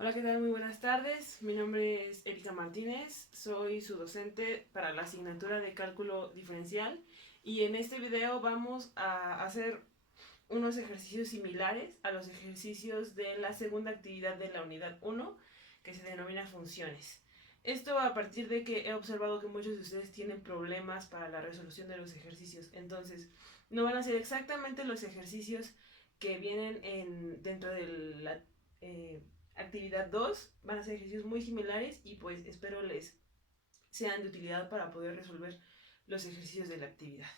Hola, ¿qué tal? Muy buenas tardes. Mi nombre es Erika Martínez, soy su docente para la asignatura de cálculo diferencial y en este video vamos a hacer unos ejercicios similares a los ejercicios de la segunda actividad de la unidad 1 que se denomina funciones. Esto a partir de que he observado que muchos de ustedes tienen problemas para la resolución de los ejercicios, entonces no van a ser exactamente los ejercicios que vienen dentro de la actividad 2, van a ser ejercicios muy similares y pues espero les sean de utilidad para poder resolver los ejercicios de la actividad.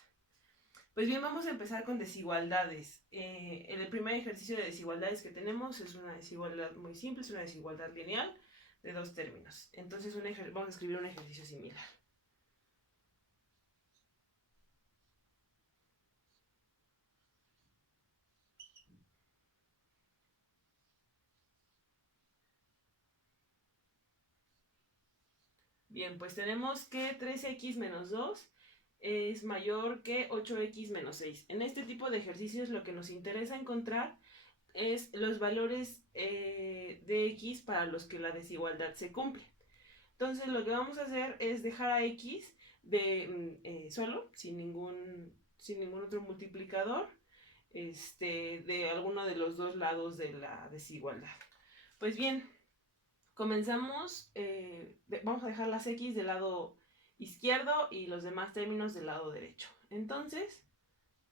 Pues bien, vamos a empezar con desigualdades. El primer ejercicio de desigualdades que tenemos es una desigualdad muy simple, es una desigualdad lineal de dos términos. Entonces vamos a escribir un ejercicio similar. Bien, pues tenemos que 3x menos 2 es mayor que 8x menos 6. En este tipo de ejercicios lo que nos interesa encontrar es los valores de x para los que la desigualdad se cumple. Entonces lo que vamos a hacer es dejar a x solo, sin ningún otro multiplicador, de alguno de los dos lados de la desigualdad. Pues bien, comenzamos, vamos a dejar las x del lado izquierdo y los demás términos del lado derecho. Entonces,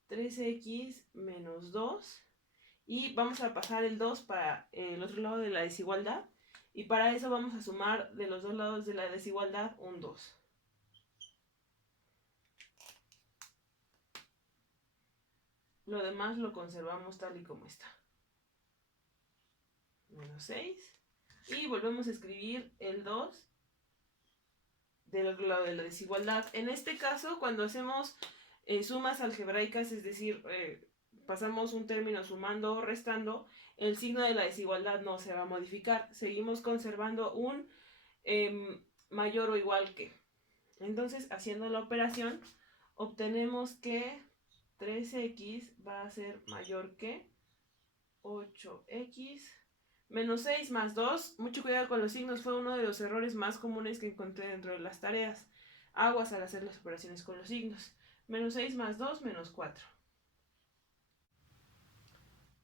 3x menos 2 y vamos a pasar el 2 para el otro lado de la desigualdad y para eso vamos a sumar de los dos lados de la desigualdad un 2. Lo demás lo conservamos tal y como está. Menos 6. Y volvemos a escribir el 2 del otro lado de la desigualdad. En este caso, cuando hacemos sumas algebraicas, es decir, pasamos un término sumando o restando, el signo de la desigualdad no se va a modificar. Seguimos conservando un mayor o igual que. Entonces, haciendo la operación, obtenemos que 3x va a ser mayor que 8x menos 6 más 2. Mucho cuidado con los signos, fue uno de los errores más comunes que encontré dentro de las tareas. Aguas al hacer las operaciones con los signos. Menos 6 más 2, menos 4.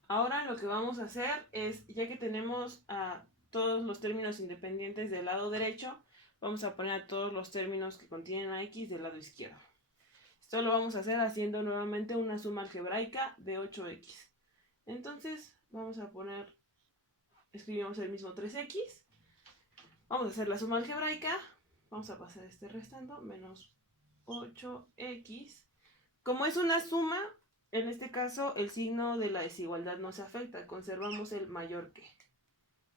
Ahora lo que vamos a hacer es, ya que tenemos a todos los términos independientes del lado derecho, vamos a poner a todos los términos que contienen a x del lado izquierdo. Esto lo vamos a hacer haciendo nuevamente una suma algebraica de 8x. Entonces vamos a poner, escribimos el mismo 3x, vamos a hacer la suma algebraica, vamos a pasar este restando, menos 8x. Como es una suma, en este caso el signo de la desigualdad no se afecta, conservamos el mayor que.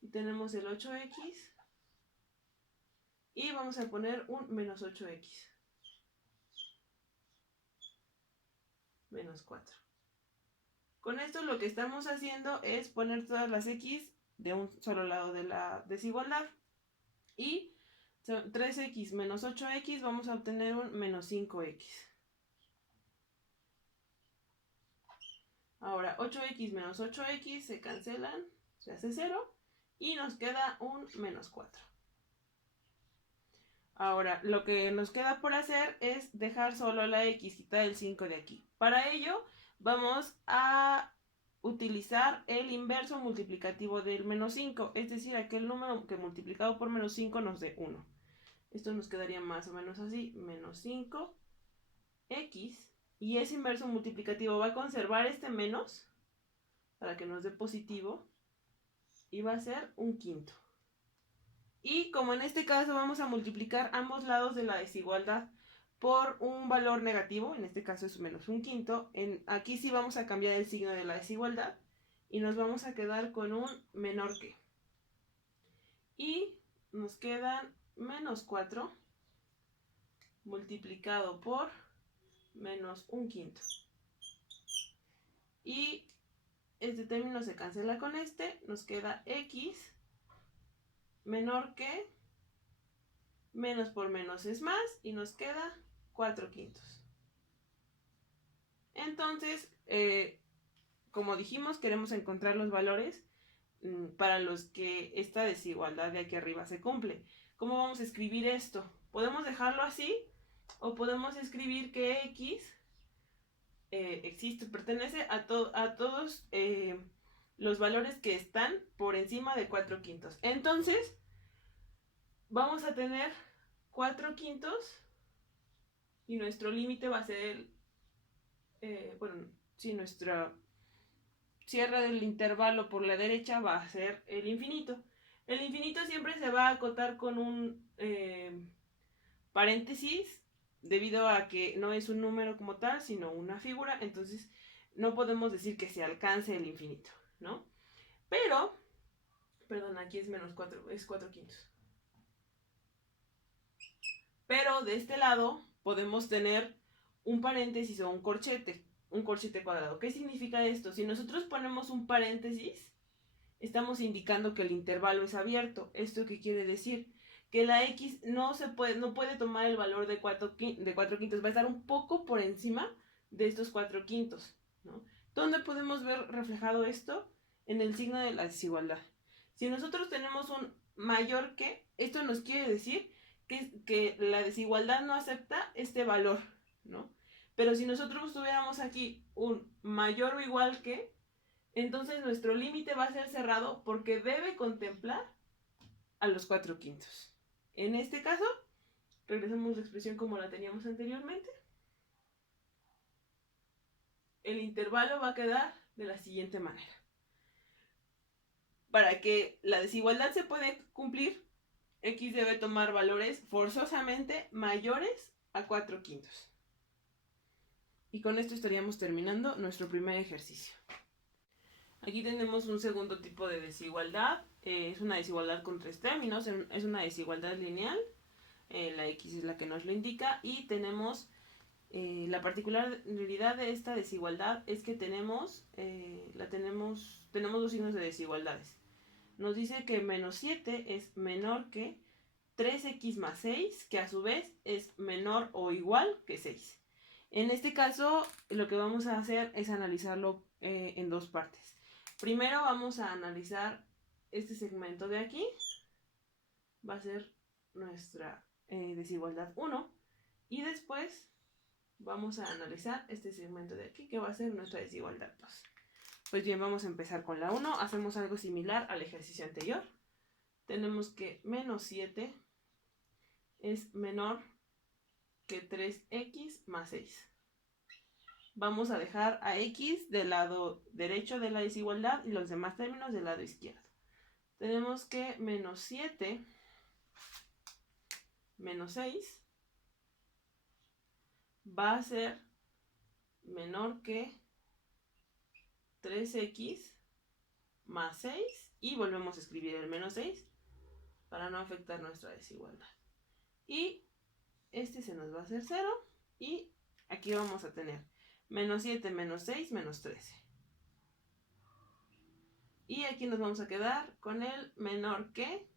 Y tenemos el 8x y vamos a poner un menos 8x. Menos 4. Con esto lo que estamos haciendo es poner todas las x de un solo lado de la desigualdad. Y 3x menos 8x vamos a obtener un menos 5x. Ahora 8x menos 8x se cancelan, se hace 0 y nos queda un menos 4. Ahora lo que nos queda por hacer es dejar solo la x, quitar el 5 de aquí. Para ello vamos a utilizar el inverso multiplicativo del menos 5, es decir, aquel número que multiplicado por menos 5 nos dé 1. Esto nos quedaría más o menos así, menos 5x, y ese inverso multiplicativo va a conservar este menos para que nos dé positivo y va a ser un quinto. Y como en este caso vamos a multiplicar ambos lados de la desigualdad por un valor negativo, en este caso es menos un quinto, aquí sí vamos a cambiar el signo de la desigualdad y nos vamos a quedar con un menor que. Y nos quedan menos 4 multiplicado por menos un quinto. Y este término se cancela con este, nos queda x menor que, menos por menos es más, y nos queda 4 quintos. Entonces, como dijimos, queremos encontrar los valores para los que esta desigualdad de aquí arriba se cumple. ¿Cómo vamos a escribir esto? Podemos dejarlo así o podemos escribir que X existe, pertenece a todos los valores que están por encima de 4/5. Entonces, vamos a tener 4/5 y nuestro límite va a ser nuestro cierre del intervalo por la derecha va a ser el infinito. El infinito siempre se va a acotar con un paréntesis debido a que no es un número como tal, sino una figura, entonces no podemos decir que se alcance el infinito, ¿no? Pero, perdón, aquí es menos 4, es 4/5. Pero de este lado podemos tener un paréntesis o un corchete cuadrado. ¿Qué significa esto? Si nosotros ponemos un paréntesis, estamos indicando que el intervalo es abierto. ¿Esto qué quiere decir? Que la X no puede tomar el valor de 4/5, va a estar un poco por encima de estos 4/5, ¿no? ¿Dónde podemos ver reflejado esto? En el signo de la desigualdad. Si nosotros tenemos un mayor que, esto nos quiere decir que la desigualdad no acepta este valor, ¿no? Pero si nosotros tuviéramos aquí un mayor o igual que, entonces nuestro límite va a ser cerrado porque debe contemplar a los 4/5. En este caso, regresamos a la expresión como la teníamos anteriormente. El intervalo va a quedar de la siguiente manera. Para que la desigualdad se pueda cumplir, X debe tomar valores forzosamente mayores a 4/5. Y con esto estaríamos terminando nuestro primer ejercicio. Aquí tenemos un segundo tipo de desigualdad. Es una desigualdad con tres términos. Es una desigualdad lineal. La X es la que nos lo indica. Y tenemos la particularidad de esta desigualdad es que tenemos dos signos de desigualdades. Nos dice que menos 7 es menor que 3x más 6, que a su vez es menor o igual que 6. En este caso, lo que vamos a hacer es analizarlo en dos partes. Primero vamos a analizar este segmento de aquí. Va a ser nuestra desigualdad 1. Y después vamos a analizar este segmento de aquí, que va a ser nuestra desigualdad 2. Pues bien, vamos a empezar con la 1. Hacemos algo similar al ejercicio anterior. Tenemos que menos 7 es menor que 3x más 6. Vamos a dejar a x del lado derecho de la desigualdad y los demás términos del lado izquierdo. Tenemos que menos 7 menos 6 va a ser menor que 3x más 6 y volvemos a escribir el menos 6 para no afectar nuestra desigualdad. Y este se nos va a hacer 0 y aquí vamos a tener menos 7 menos 6 menos 13. Y aquí nos vamos a quedar con el menor que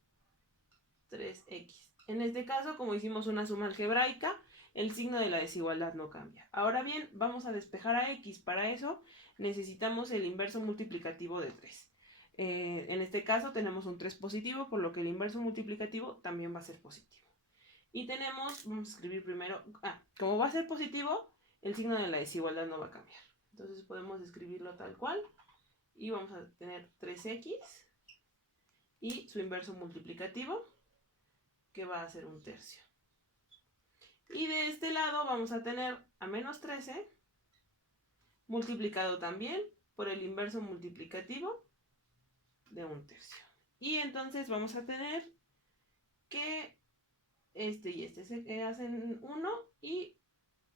3x. En este caso, como hicimos una suma algebraica, el signo de la desigualdad no cambia. Ahora bien, vamos a despejar a x. Para eso necesitamos el inverso multiplicativo de 3. En este caso tenemos un 3 positivo, por lo que el inverso multiplicativo también va a ser positivo. Y tenemos, vamos a escribir primero, como va a ser positivo, el signo de la desigualdad no va a cambiar. Entonces podemos escribirlo tal cual. Y vamos a tener 3x y su inverso multiplicativo, que va a ser un tercio. Y de este lado vamos a tener a menos 13 multiplicado también por el inverso multiplicativo de un tercio. Y entonces vamos a tener que este y este se hacen 1 y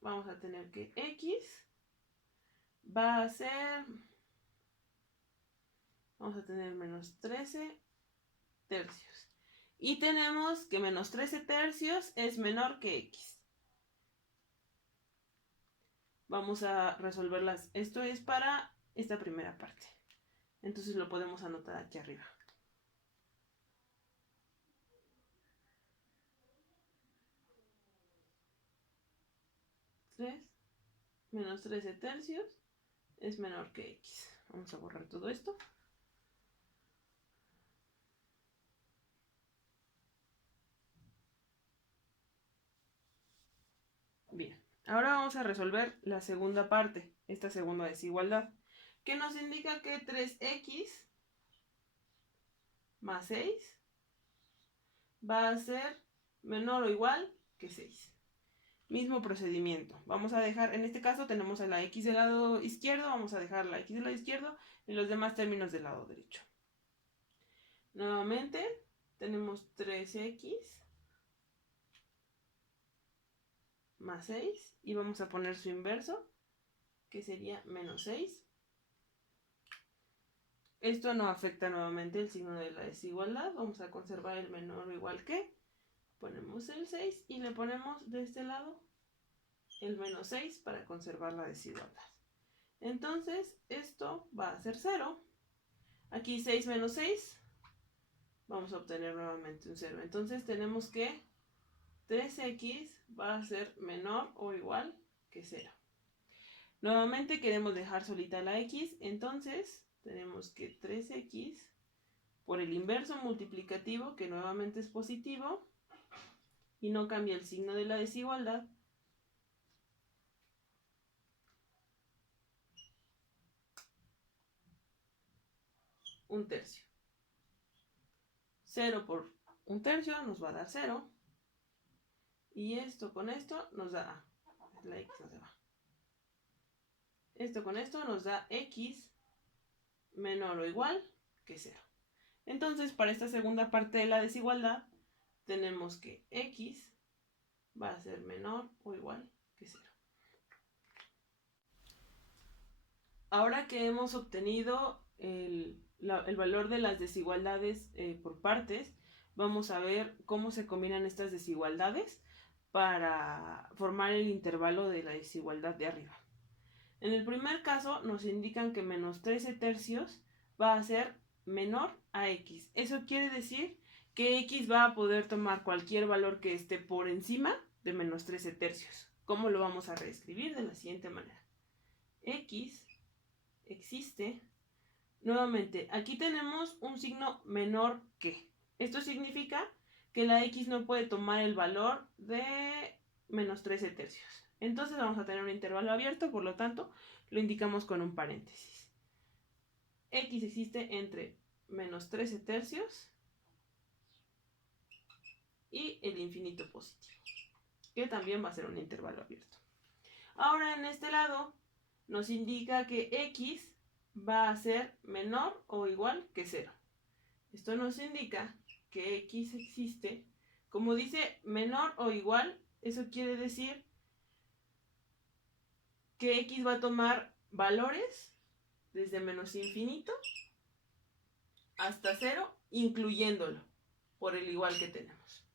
vamos a tener que x va a ser, vamos a tener menos 13 tercios. Y tenemos que menos 13 tercios es menor que x. Vamos a resolverlas. Esto es para esta primera parte. Entonces lo podemos anotar aquí arriba. 3 menos 13 tercios es menor que x. Vamos a borrar todo esto. Ahora vamos a resolver la segunda parte, esta segunda desigualdad, que nos indica que 3x más 6 va a ser menor o igual que 6. Mismo procedimiento. Vamos a dejar, en este caso tenemos a la x del lado izquierdo, vamos a dejar la x del lado izquierdo y los demás términos del lado derecho. Nuevamente tenemos 3x más 6 y vamos a poner su inverso, que sería menos 6. Esto no afecta nuevamente el signo de la desigualdad. Vamos a conservar el menor o igual que. Ponemos el 6 y le ponemos de este lado el menos 6 para conservar la desigualdad. Entonces esto va a ser 0. Aquí 6 menos 6. Vamos a obtener nuevamente un 0. Entonces tenemos que 3x va a ser menor o igual que 0. Nuevamente queremos dejar solita la x. Entonces tenemos que 3x por el inverso multiplicativo, que nuevamente es positivo, y no cambia el signo de la desigualdad, un tercio. 0 por un tercio nos va a dar 0. Y esto con esto nos da A. La X no se va. Esto con esto nos da X menor o igual que 0. Entonces, para esta segunda parte de la desigualdad, tenemos que X va a ser menor o igual que 0. Ahora que hemos obtenido el valor de las desigualdades por partes, vamos a ver cómo se combinan estas desigualdades para formar el intervalo de la desigualdad de arriba. En el primer caso nos indican que menos 13 tercios va a ser menor a x. Eso quiere decir que x va a poder tomar cualquier valor que esté por encima de menos 13 tercios. ¿Cómo lo vamos a reescribir? De la siguiente manera. X existe. Nuevamente, aquí tenemos un signo menor que. Esto significa que la x no puede tomar el valor de menos 13 tercios. Entonces vamos a tener un intervalo abierto, por lo tanto, lo indicamos con un paréntesis. X existe entre menos 13 tercios y el infinito positivo, que también va a ser un intervalo abierto. Ahora en este lado nos indica que X va a ser menor o igual que 0. Esto nos indica que X existe, como dice menor o igual, eso quiere decir que X va a tomar valores desde menos infinito hasta 0, incluyéndolo por el igual que tenemos.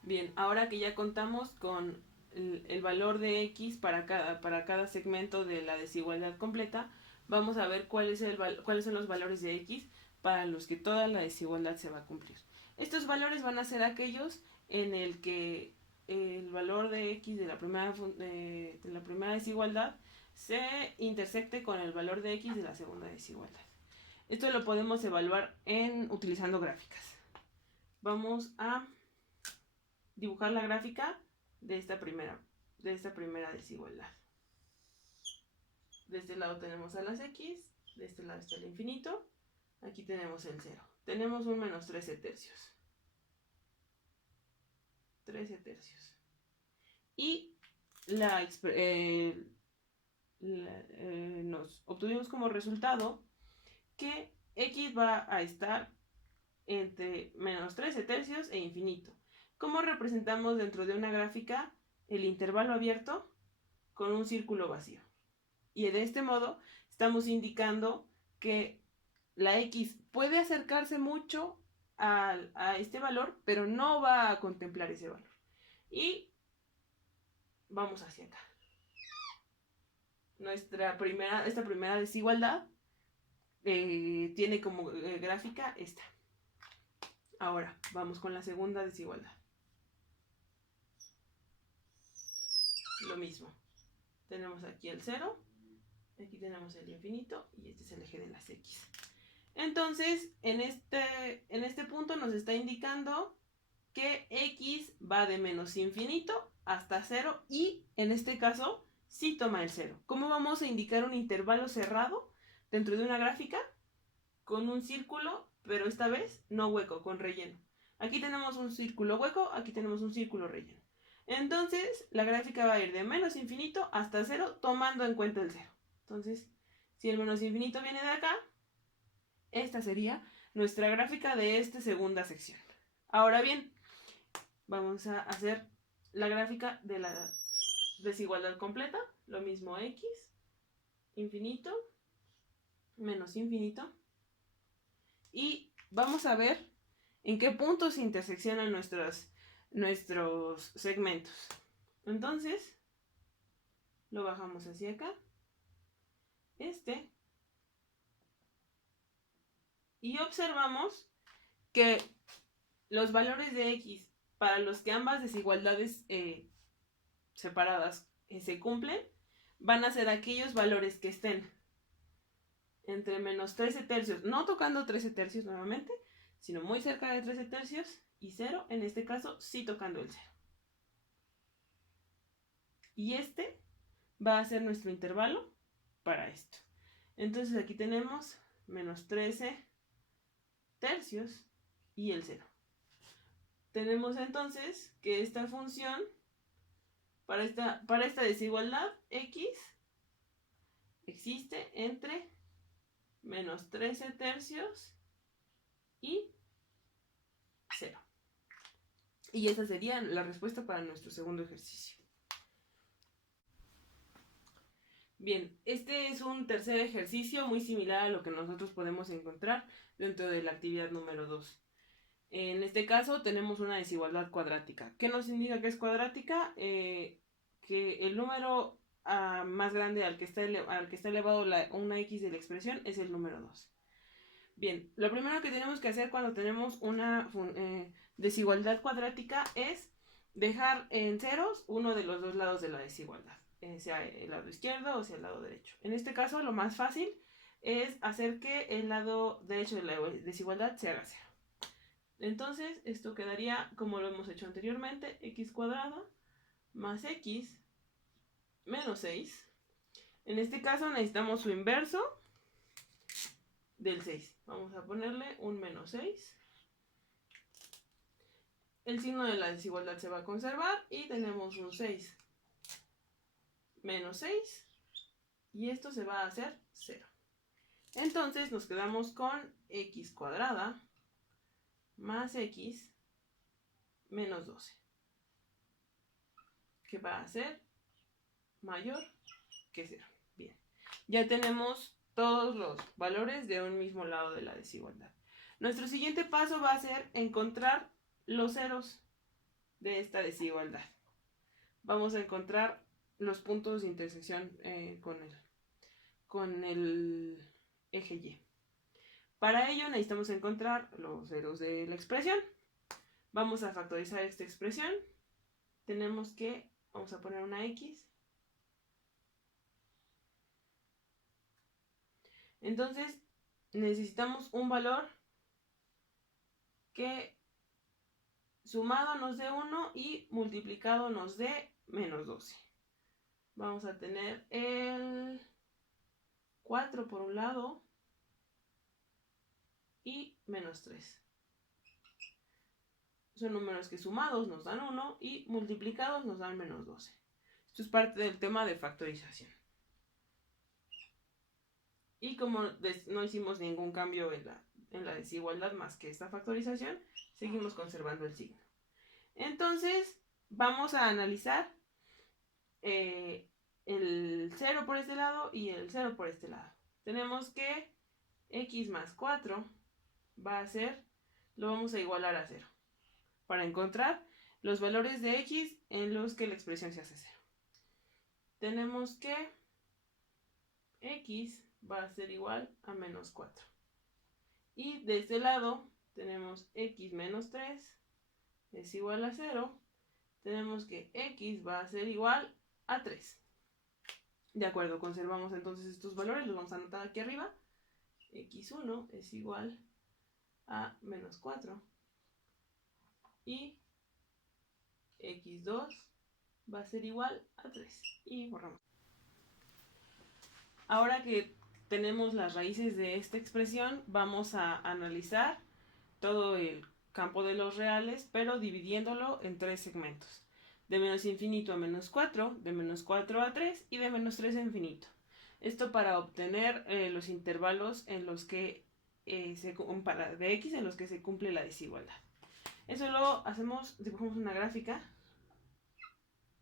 Bien, ahora que ya contamos con el valor de X para cada segmento de la desigualdad completa, vamos a ver cuáles son los valores de X para los que toda la desigualdad se va a cumplir. Estos valores van a ser aquellos en el que el valor de X de la primera desigualdad se intersecte con el valor de X de la segunda desigualdad. Esto lo podemos evaluar utilizando gráficas. Vamos a dibujar la gráfica de esta primera desigualdad. De este lado tenemos a las X, de este lado está el infinito, aquí tenemos el 0. Tenemos un menos 13 tercios. 13 tercios. Y nos obtuvimos como resultado que X va a estar entre menos 13 tercios e infinito. ¿Cómo representamos dentro de una gráfica el intervalo abierto con un círculo vacío? Y de este modo estamos indicando que la X puede acercarse mucho a este valor, pero no va a contemplar ese valor. Y vamos hacia acá. Esta primera desigualdad tiene como gráfica esta. Ahora, vamos con la segunda desigualdad. Lo mismo. Tenemos aquí el 0, aquí tenemos el infinito y este es el eje de las X. Entonces, en este punto nos está indicando que x va de menos infinito hasta 0 y en este caso sí toma el 0. ¿Cómo vamos a indicar un intervalo cerrado dentro de una gráfica? Con un círculo, pero esta vez no hueco, con relleno. Aquí tenemos un círculo hueco, aquí tenemos un círculo relleno. Entonces, la gráfica va a ir de menos infinito hasta 0, tomando en cuenta el 0. Entonces, si el menos infinito viene de acá, esta sería nuestra gráfica de esta segunda sección. Ahora bien, vamos a hacer la gráfica de la desigualdad completa. Lo mismo x, infinito, menos infinito. Y vamos a ver en qué puntos se interseccionan nuestros segmentos. Entonces, lo bajamos hacia acá. Y observamos que los valores de x para los que ambas desigualdades separadas se cumplen, van a ser aquellos valores que estén entre menos 13 tercios, no tocando 13 tercios nuevamente, sino muy cerca de 13 tercios y 0, en este caso sí tocando el 0. Y este va a ser nuestro intervalo para esto. Entonces aquí tenemos menos 13 tercios y el 0. Tenemos entonces que esta función para esta desigualdad x existe entre menos 13 tercios y 0. Y esa sería la respuesta para nuestro segundo ejercicio. Bien, este es un tercer ejercicio muy similar a lo que nosotros podemos encontrar dentro de la actividad número 2. En este caso tenemos una desigualdad cuadrática. ¿Qué nos indica que es cuadrática? Que el número más grande al que está elevado una x de la expresión es el número 2. Bien, lo primero que tenemos que hacer cuando tenemos una desigualdad cuadrática es dejar en ceros uno de los dos lados de la desigualdad, sea el lado izquierdo o sea el lado derecho. En este caso, lo más fácil es hacer que el lado derecho de la desigualdad se haga 0. Entonces, esto quedaría como lo hemos hecho anteriormente, x cuadrada más x menos 6. En este caso necesitamos su inverso del 6. Vamos a ponerle un menos 6. El signo de la desigualdad se va a conservar y tenemos un 6 menos 6 y esto se va a hacer 0. Entonces nos quedamos con x cuadrada más x menos 12, que va a ser mayor que 0. Bien, ya tenemos todos los valores de un mismo lado de la desigualdad. Nuestro siguiente paso va a ser encontrar los ceros de esta desigualdad. Vamos a encontrar los puntos de intersección con el eje Y. Para ello necesitamos encontrar los ceros de la expresión. Vamos a factorizar esta expresión. Vamos a poner una x. Entonces necesitamos un valor que sumado nos dé 1 y multiplicado nos dé menos 12. Vamos a tener el 4 por un lado y menos 3. Son números que sumados nos dan 1 y multiplicados nos dan menos 12. Esto es parte del tema de factorización. Y como no hicimos ningún cambio en la desigualdad más que esta factorización, seguimos conservando el signo. Entonces, vamos a analizar el 0 por este lado y el 0 por este lado. Tenemos que x más 4 va a ser, lo vamos a igualar a 0, para encontrar los valores de x en los que la expresión se hace 0. Tenemos que x va a ser igual a menos 4. Y de este lado tenemos x menos 3 es igual a 0. Tenemos que x va a ser igual a 3. De acuerdo, conservamos entonces estos valores, los vamos a anotar aquí arriba. x1 es igual a menos 4 y x2 va a ser igual a 3. Y borramos. Ahora que tenemos las raíces de esta expresión, vamos a analizar todo el campo de los reales, pero dividiéndolo en 3 segmentos. De menos infinito a menos 4, de menos 4 a 3 y de menos 3 a infinito. Esto para obtener los intervalos en los que de x en los que se cumple la desigualdad. Eso lo hacemos, dibujamos una gráfica.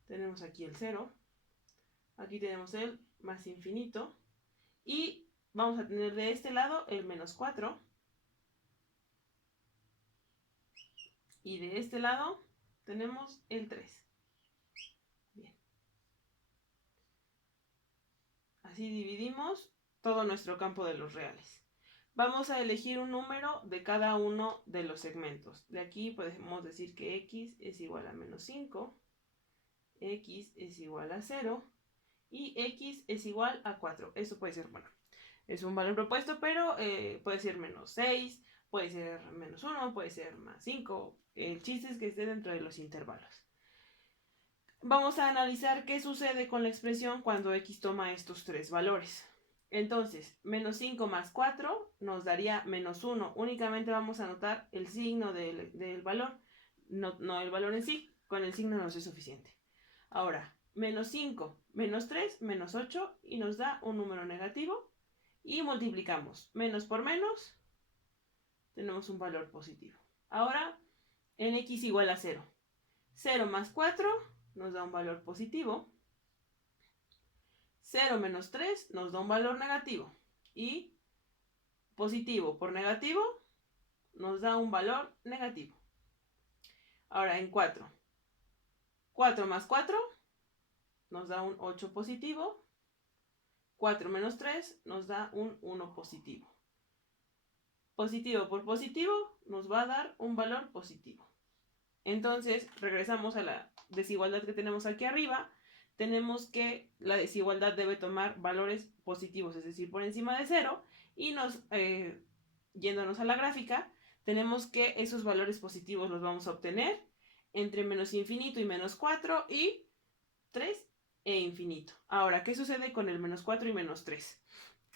Tenemos aquí el 0. Aquí tenemos el más infinito. Y vamos a tener de este lado el menos 4. Y de este lado tenemos el 3. Bien. Así dividimos todo nuestro campo de los reales. Vamos a elegir un número de cada uno de los segmentos. De aquí podemos decir que x es igual a menos 5, x es igual a 0 y x es igual a 4. Eso puede ser, bueno, es un valor propuesto, pero puede ser menos 6, puede ser menos 1, puede ser más 5. El chiste es que esté dentro de los intervalos. Vamos a analizar qué sucede con la expresión cuando x toma estos tres valores. Entonces, menos 5 más 4 nos daría menos 1. Únicamente vamos a anotar el signo del valor, no el valor en sí. Con el signo nos es suficiente. Ahora, menos 5, menos 3, menos 8 y nos da un número negativo. Y multiplicamos menos por menos, tenemos un valor positivo. Ahora, en x igual a 0. 0 más 4 nos da un valor positivo. 0 menos 3 nos da un valor negativo. Y positivo por negativo nos da un valor negativo. Ahora en 4. 4 más 4 nos da un 8 positivo. 4 menos 3 nos da un 1 positivo. Positivo por positivo nos va a dar un valor positivo. Entonces, regresamos a la desigualdad que tenemos aquí arriba. Tenemos que la desigualdad debe tomar valores positivos, es decir, por encima de 0. Y yéndonos a la gráfica, tenemos que esos valores positivos los vamos a obtener entre menos infinito y menos 4 y 3 e infinito. Ahora, ¿qué sucede con el menos 4 y menos 3?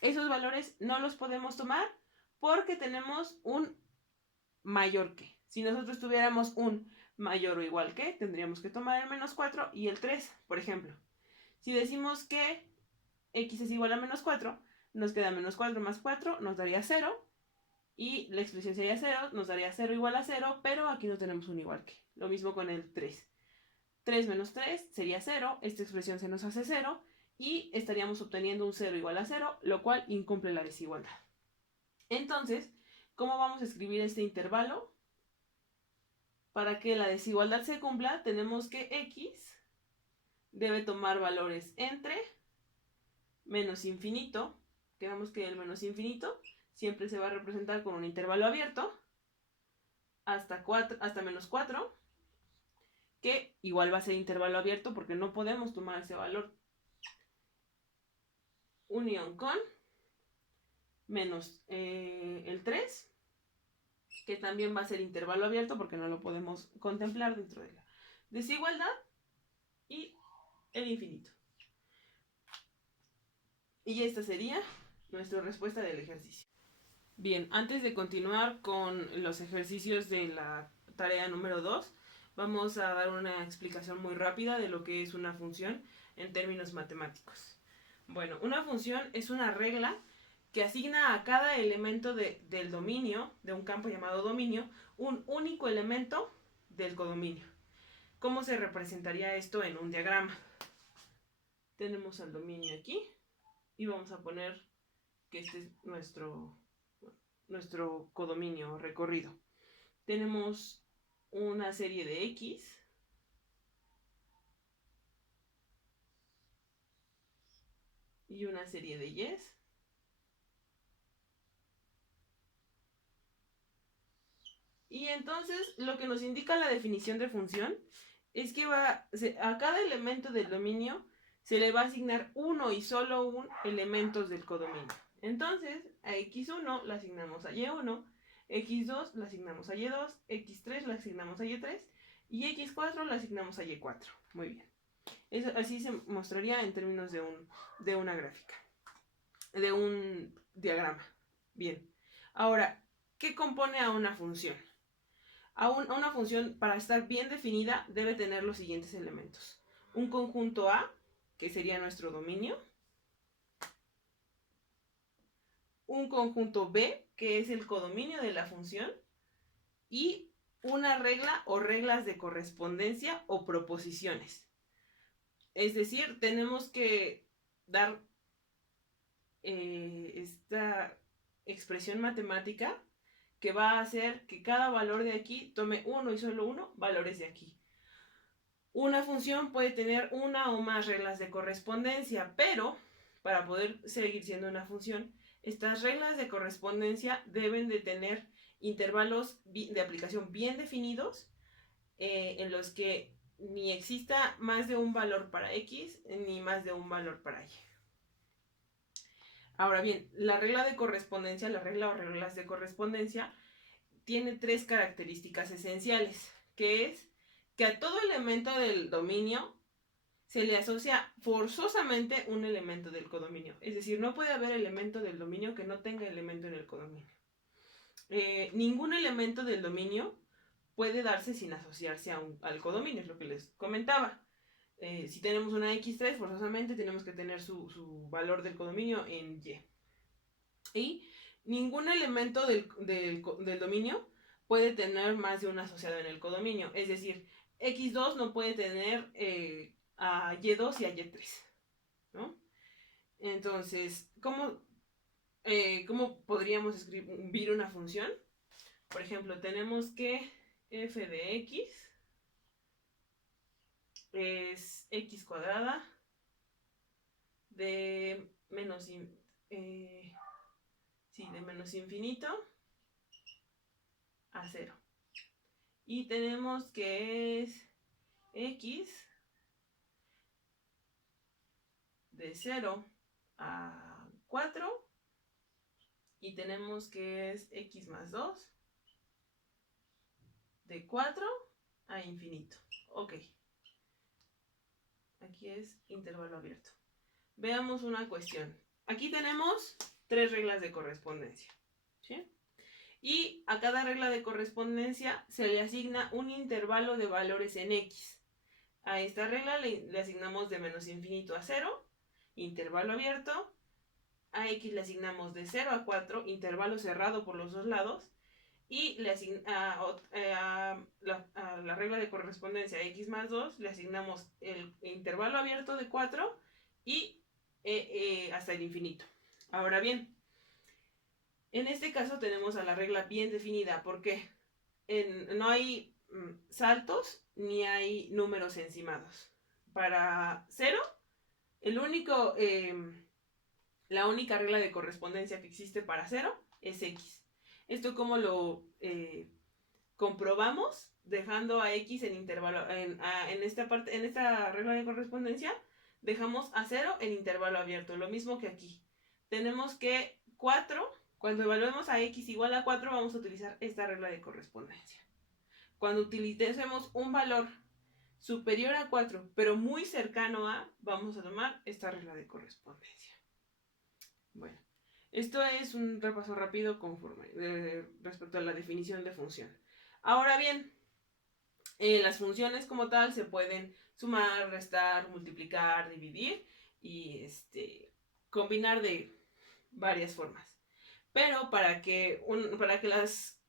Esos valores no los podemos tomar porque tenemos un mayor que. Si nosotros tuviéramos un mayor o igual que, tendríamos que tomar el menos 4 y el 3, por ejemplo. Si decimos que x es igual a menos 4, nos queda menos 4 más 4, nos daría 0. Y la expresión sería 0, nos daría 0 igual a 0, pero aquí no tenemos un igual que. Lo mismo con el 3. 3 menos 3 sería 0, esta expresión se nos hace 0, y estaríamos obteniendo un 0 igual a 0, lo cual incumple la desigualdad. Entonces, ¿cómo vamos a escribir este intervalo? Para que la desigualdad se cumpla, tenemos que x debe tomar valores entre menos infinito, quedamos que el menos infinito siempre se va a representar con un intervalo abierto, hasta menos 4, que igual va a ser intervalo abierto porque no podemos tomar ese valor, unión con menos el 3, que también va a ser intervalo abierto porque no lo podemos contemplar dentro de la desigualdad, y el infinito. Y esta sería nuestra respuesta del ejercicio. Bien, antes de continuar con los ejercicios de la tarea número 2, vamos a dar una explicación muy rápida de lo que es una función en términos matemáticos. Bueno, una función es una regla que asigna a cada elemento del dominio, de un campo llamado dominio, un único elemento del codominio. ¿Cómo se representaría esto en un diagrama? Tenemos el dominio aquí y vamos a poner que este es nuestro codominio recorrido. Tenemos una serie de x y una serie de y. Y entonces lo que nos indica la definición de función es que a cada elemento del dominio se le va a asignar uno y solo un elemento del codominio. Entonces a x1 le asignamos a y1, x2 le asignamos a y2, x3 le asignamos a y3 Y x4 lo asignamos a y4. Muy bien. Eso, así se mostraría en términos de una gráfica, de un diagrama. Bien. Ahora, ¿qué compone a una función? A una función, para estar bien definida, debe tener los siguientes elementos. Un conjunto A, que sería nuestro dominio. Un conjunto B, que es el codominio de la función. Y una regla o reglas de correspondencia o proposiciones. Es decir, tenemos que dar esta expresión matemática que va a hacer que cada valor de aquí tome uno y solo uno valores de aquí. Una función puede tener una o más reglas de correspondencia, pero para poder seguir siendo una función, estas reglas de correspondencia deben de tener intervalos de aplicación bien definidos, en los que ni exista más de un valor para x ni más de un valor para y. Ahora bien, la regla de correspondencia, la regla o reglas de correspondencia, tiene tres características esenciales, que es que a todo elemento del dominio se le asocia forzosamente un elemento del codominio. Es decir, no puede haber elemento del dominio que no tenga elemento en el codominio. Ningún elemento del dominio puede darse sin asociarse al codominio, es lo que les comentaba. Si tenemos una x3, forzosamente tenemos que tener su valor del codominio en y. Y ningún elemento del dominio puede tener más de un asociado en el codominio. Es decir, x2 no puede tener a y2 y a y3, ¿no? Entonces, ¿cómo podríamos escribir una función? Por ejemplo, tenemos que f de x es x cuadrada de menos infinito a 0. Y tenemos que es x de 0 a 4. Y tenemos que es x más 2 de 4 a infinito. Ok. Aquí es intervalo abierto. Veamos una cuestión. Aquí tenemos tres reglas de correspondencia, ¿sí? Y a cada regla de correspondencia se le asigna un intervalo de valores en x. A esta regla le asignamos de menos infinito a 0, intervalo abierto. A x le asignamos de 0 a 4, intervalo cerrado por los dos lados. Y le a la regla de correspondencia x más 2 le asignamos el intervalo abierto de 4 y hasta el infinito. Ahora bien, en este caso tenemos a la regla bien definida porque no hay saltos ni hay números encimados. Para 0, la única regla de correspondencia que existe para 0 es x. Esto como lo comprobamos dejando a x en intervalo en esta regla de correspondencia dejamos a 0 en intervalo abierto, lo mismo que aquí. Tenemos que 4, cuando evaluemos a x igual a 4 vamos a utilizar esta regla de correspondencia. Cuando utilicemos un valor superior a 4 pero muy cercano a, vamos a tomar esta regla de correspondencia. Bueno, esto es un repaso rápido respecto a la definición de función. Ahora bien, las funciones como tal se pueden sumar, restar, multiplicar, dividir y combinar de varias formas. Pero para que las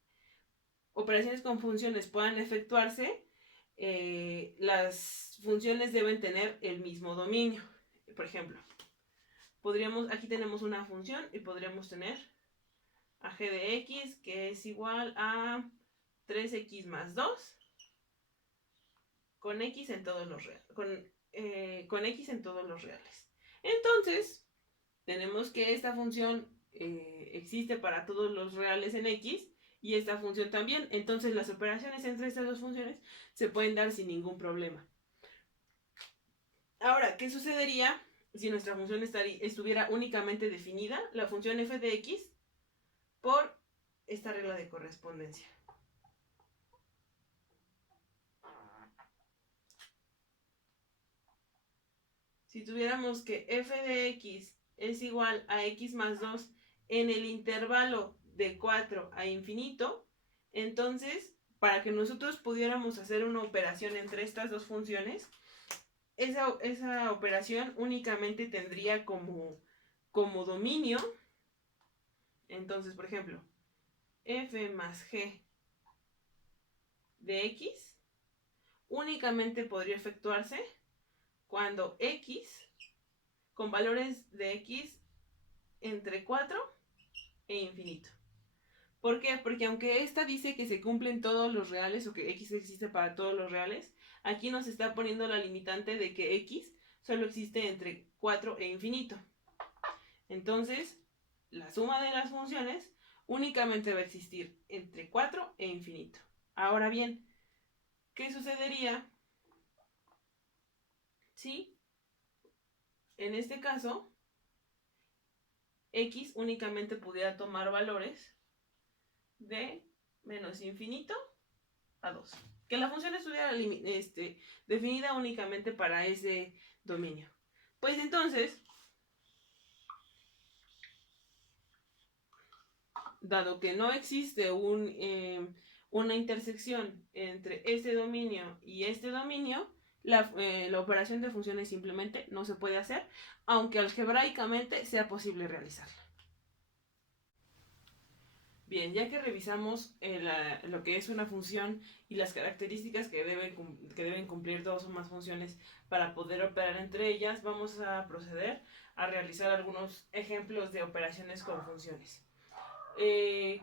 operaciones con funciones puedan efectuarse, las funciones deben tener el mismo dominio. Por ejemplo, aquí tenemos una función y podríamos tener a g de x que es igual a 3x más 2 con x en todos los reales. Con x en todos los reales. Entonces, tenemos que esta función existe para todos los reales en x y esta función también. Entonces, las operaciones entre estas dos funciones se pueden dar sin ningún problema. Ahora, ¿qué sucedería si nuestra función estuviera únicamente definida, la función f de x, por esta regla de correspondencia? Si tuviéramos que f de x es igual a x más 2 en el intervalo de 4 a infinito, entonces, para que nosotros pudiéramos hacer una operación entre estas dos funciones, esa operación únicamente tendría como dominio. Entonces, por ejemplo, f más g de x únicamente podría efectuarse cuando x, con valores de x entre 4 e infinito. ¿Por qué? Porque aunque esta dice que se cumplen todos los reales o que x existe para todos los reales, aquí nos está poniendo la limitante de que x solo existe entre 4 e infinito. Entonces, la suma de las funciones únicamente va a existir entre 4 e infinito. Ahora bien, ¿qué sucedería si en este caso x únicamente pudiera tomar valores de menos infinito a 2? Que la función estuviera definida únicamente para ese dominio. Pues entonces, dado que no existe una intersección entre este dominio y este dominio, la operación de funciones simplemente no se puede hacer, aunque algebraicamente sea posible realizarla. Bien, ya que revisamos lo que es una función y las características que deben cumplir dos o más funciones para poder operar entre ellas, vamos a proceder a realizar algunos ejemplos de operaciones con funciones.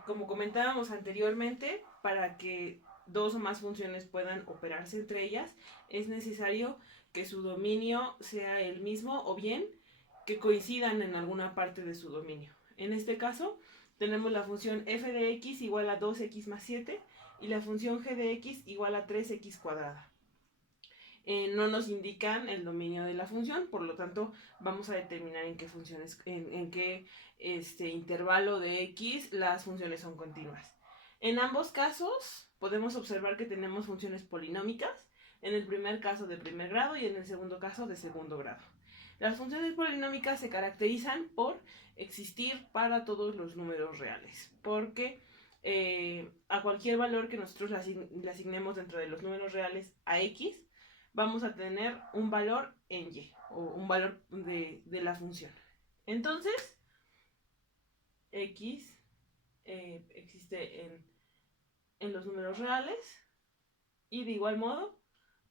Como comentábamos anteriormente, para que dos o más funciones puedan operarse entre ellas, es necesario que su dominio sea el mismo o bien que coincidan en alguna parte de su dominio. En este caso, tenemos la función f de x igual a 2x más 7 y la función g de x igual a 3x cuadrada. No nos indican el dominio de la función, por lo tanto vamos a determinar en qué funciones, en qué intervalo de x las funciones son continuas. En ambos casos podemos observar que tenemos funciones polinómicas, en el primer caso de primer grado y en el segundo caso de segundo grado. Las funciones polinómicas se caracterizan por existir para todos los números reales, porque a cualquier valor que nosotros le asignemos dentro de los números reales a x, vamos a tener un valor en y, o un valor de la función. Entonces, x existe en los números reales y de igual modo,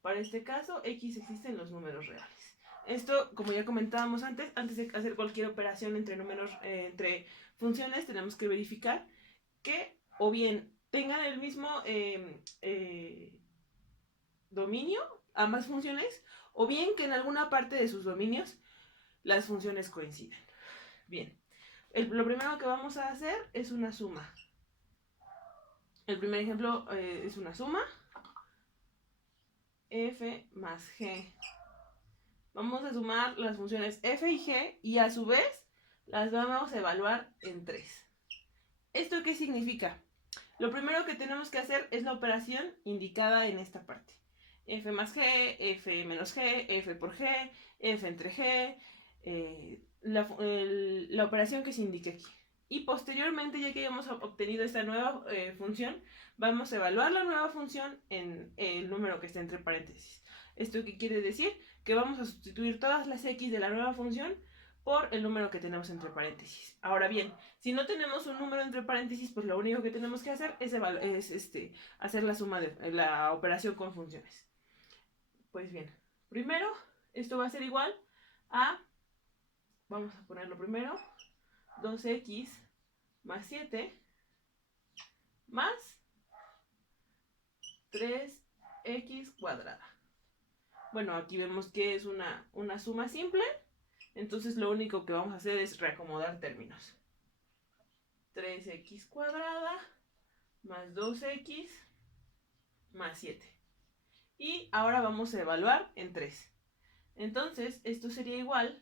para este caso, x existe en los números reales. Esto, como ya comentábamos antes de hacer cualquier operación entre números, entre funciones, tenemos que verificar que o bien tengan el mismo dominio, ambas funciones, o bien que en alguna parte de sus dominios las funciones coincidan. Bien, lo primero que vamos a hacer es una suma. El primer ejemplo es una suma. F más g. Vamos a sumar las funciones f y g y a su vez las vamos a evaluar en 3. ¿Esto qué significa? Lo primero que tenemos que hacer es la operación indicada en esta parte. F más g, f menos g, f por g, f entre g, la operación que se indique aquí. Y posteriormente, ya que hayamos obtenido esta nueva función, vamos a evaluar la nueva función en el número que está entre paréntesis. ¿Esto qué quiere decir? Que vamos a sustituir todas las x de la nueva función por el número que tenemos entre paréntesis. Ahora bien, si no tenemos un número entre paréntesis, pues lo único que tenemos que hacer es hacer la suma de la operación con funciones. Pues bien, primero esto va a ser igual a, vamos a ponerlo primero, 2x más 7 más 3x cuadrada. Bueno, aquí vemos que es una suma simple, entonces lo único que vamos a hacer es reacomodar términos. 3x cuadrada más 2x más 7. Y ahora vamos a evaluar en 3. Entonces, esto sería igual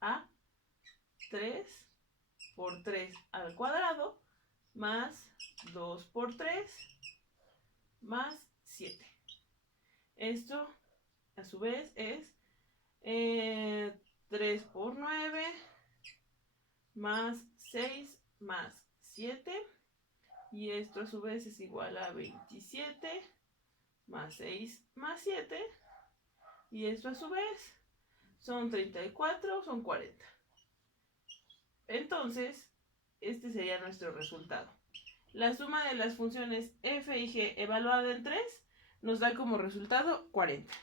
a 3 por 3 al cuadrado más 2 por 3 más 7. Esto, a su vez, es 3 por 9 más 6 más 7. Y esto a su vez es igual a 27 más 6 más 7. Y esto a su vez son 34, son 40. Entonces, este sería nuestro resultado. La suma de las funciones f y g evaluada en 3 nos da como resultado 40.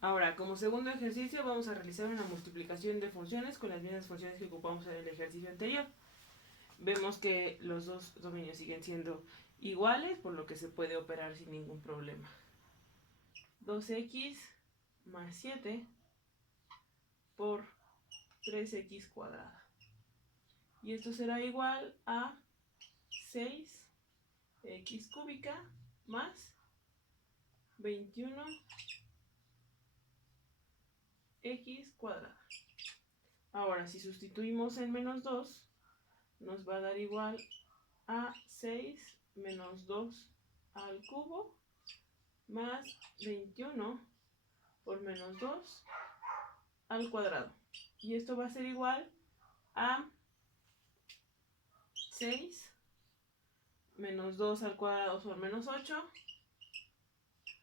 Ahora, como segundo ejercicio, vamos a realizar una multiplicación de funciones con las mismas funciones que ocupamos en el ejercicio anterior. Vemos que los dos dominios siguen siendo iguales, por lo que se puede operar sin ningún problema. 2x más 7 por 3x cuadrada. Y esto será igual a 6x cúbica más 21x cuadrada. Ahora, si sustituimos en menos 2, nos va a dar igual a 6 menos 2 al cubo más 21 por menos 2 al cuadrado. Y esto va a ser igual a 6 menos 2 al cuadrado por menos 8,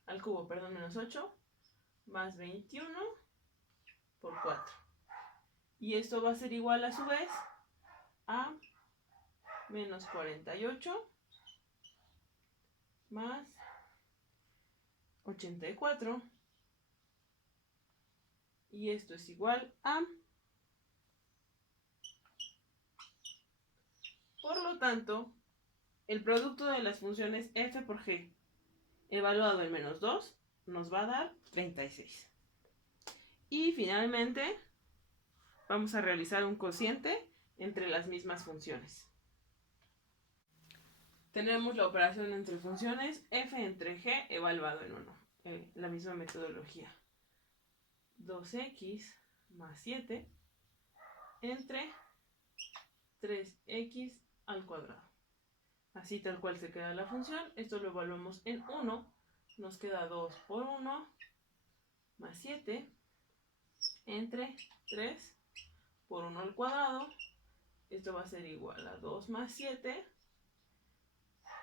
al cubo, perdón, menos 8, más 21 por 4. Y esto va a ser igual a su vez a menos 48 más 84. Y esto es igual a... Por lo tanto, el producto de las funciones f por g evaluado en menos 2 nos va a dar 36. Y finalmente, vamos a realizar un cociente entre las mismas funciones. Tenemos la operación entre funciones f entre g evaluado en 1. La misma metodología. 2x más 7 entre 3x al cuadrado. Así tal cual se queda la función. Esto lo evaluamos en 1. Nos queda 2 por 1 más 7 entre 3 por 1 al cuadrado. Esto va a ser igual a 2 más 7.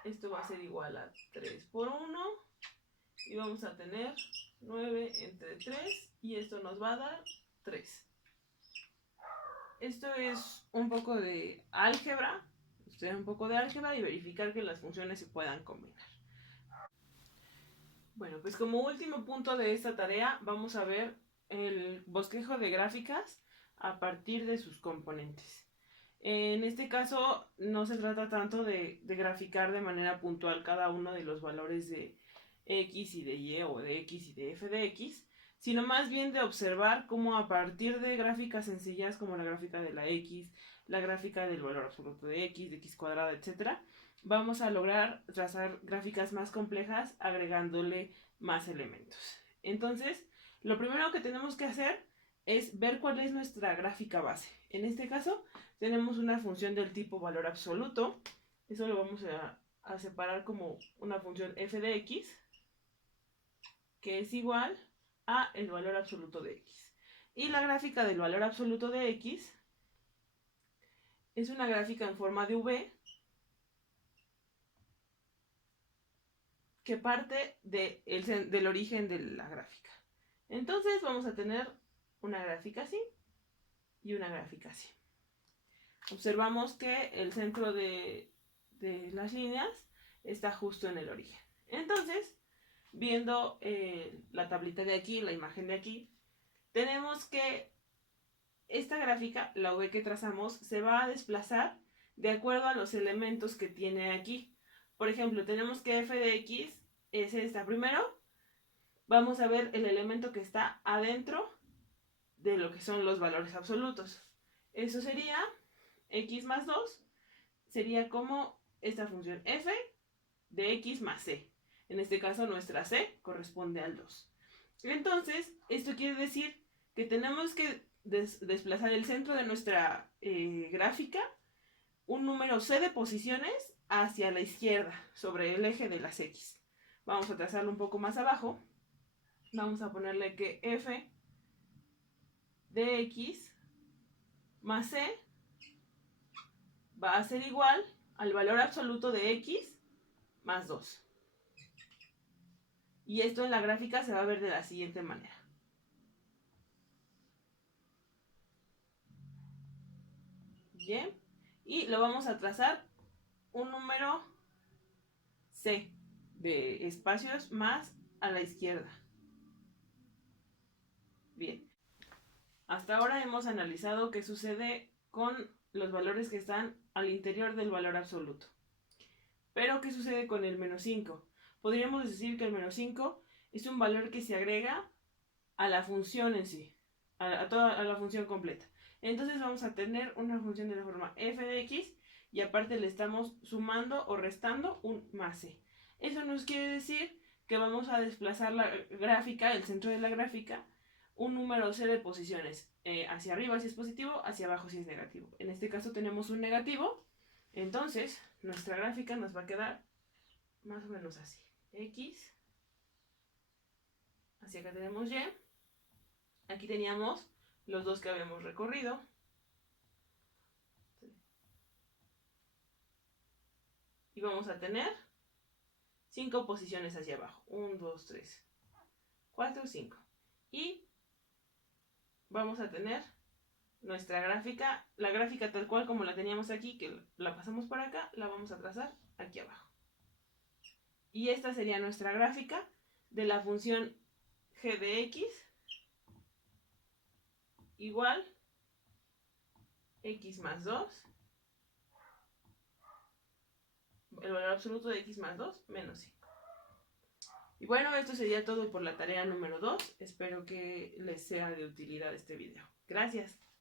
Esto va a ser igual a 3 por 1. Y vamos a tener 9 entre 3. Y esto nos va a dar 3. Esto es un poco de álgebra. Estudiar un poco de álgebra y verificar que las funciones se puedan combinar. Bueno, pues como último punto de esta tarea vamos a ver el bosquejo de gráficas a partir de sus componentes. En este caso no se trata tanto de graficar de manera puntual cada uno de los valores de x y de y o de x y de f de x, sino más bien de observar cómo a partir de gráficas sencillas como la gráfica de la x, la gráfica del valor absoluto de x cuadrada, etc., vamos a lograr trazar gráficas más complejas agregándole más elementos. Entonces, lo primero que tenemos que hacer es ver cuál es nuestra gráfica base. En este caso, tenemos una función del tipo valor absoluto. Eso lo vamos a separar como una función f de x, que es igual a el valor absoluto de x. Y la gráfica del valor absoluto de x es una gráfica en forma de V que parte del origen de la gráfica. Entonces vamos a tener una gráfica así y una gráfica así. Observamos que el centro de las líneas está justo en el origen. Entonces, viendo la tablita de aquí, la imagen de aquí, tenemos que esta gráfica, la V que trazamos, se va a desplazar de acuerdo a los elementos que tiene aquí. Por ejemplo, tenemos que f de x es esta. Primero, vamos a ver el elemento que está adentro de lo que son los valores absolutos. Eso sería x más 2, sería como esta función f de x más c. En este caso, nuestra c corresponde al 2. Entonces, esto quiere decir que tenemos que desplazar el centro de nuestra gráfica un número c de posiciones hacia la izquierda sobre el eje de las x. Vamos a trazarlo un poco más abajo. Vamos a ponerle que f de x más c va a ser igual al valor absoluto de x más 2. Y esto en la gráfica se va a ver de la siguiente manera. Bien. Y lo vamos a trazar un número c de espacios más a la izquierda. Bien. Hasta ahora hemos analizado qué sucede con los valores que están al interior del valor absoluto. Pero ¿qué sucede con el menos 5? Podríamos decir que el menos 5 es un valor que se agrega a la función en sí, a la función completa. Entonces vamos a tener una función de la forma f de x y aparte le estamos sumando o restando un más c. Eso nos quiere decir que vamos a desplazar la gráfica, el centro de la gráfica, un número c de posiciones. Hacia arriba si es positivo, hacia abajo si es negativo. En este caso tenemos un negativo, entonces nuestra gráfica nos va a quedar más o menos así. X, hacia acá tenemos y. Aquí teníamos los dos que habíamos recorrido. Y vamos a tener 5 posiciones hacia abajo. 1, 2, 3, 4, 5. Y vamos a tener nuestra gráfica, la gráfica tal cual como la teníamos aquí, que la pasamos por acá, la vamos a trazar aquí abajo. Y esta sería nuestra gráfica de la función g de x igual x más 2, el valor absoluto de x más 2 menos 5. Y bueno, esto sería todo por la tarea número 2. Espero que les sea de utilidad este video. Gracias.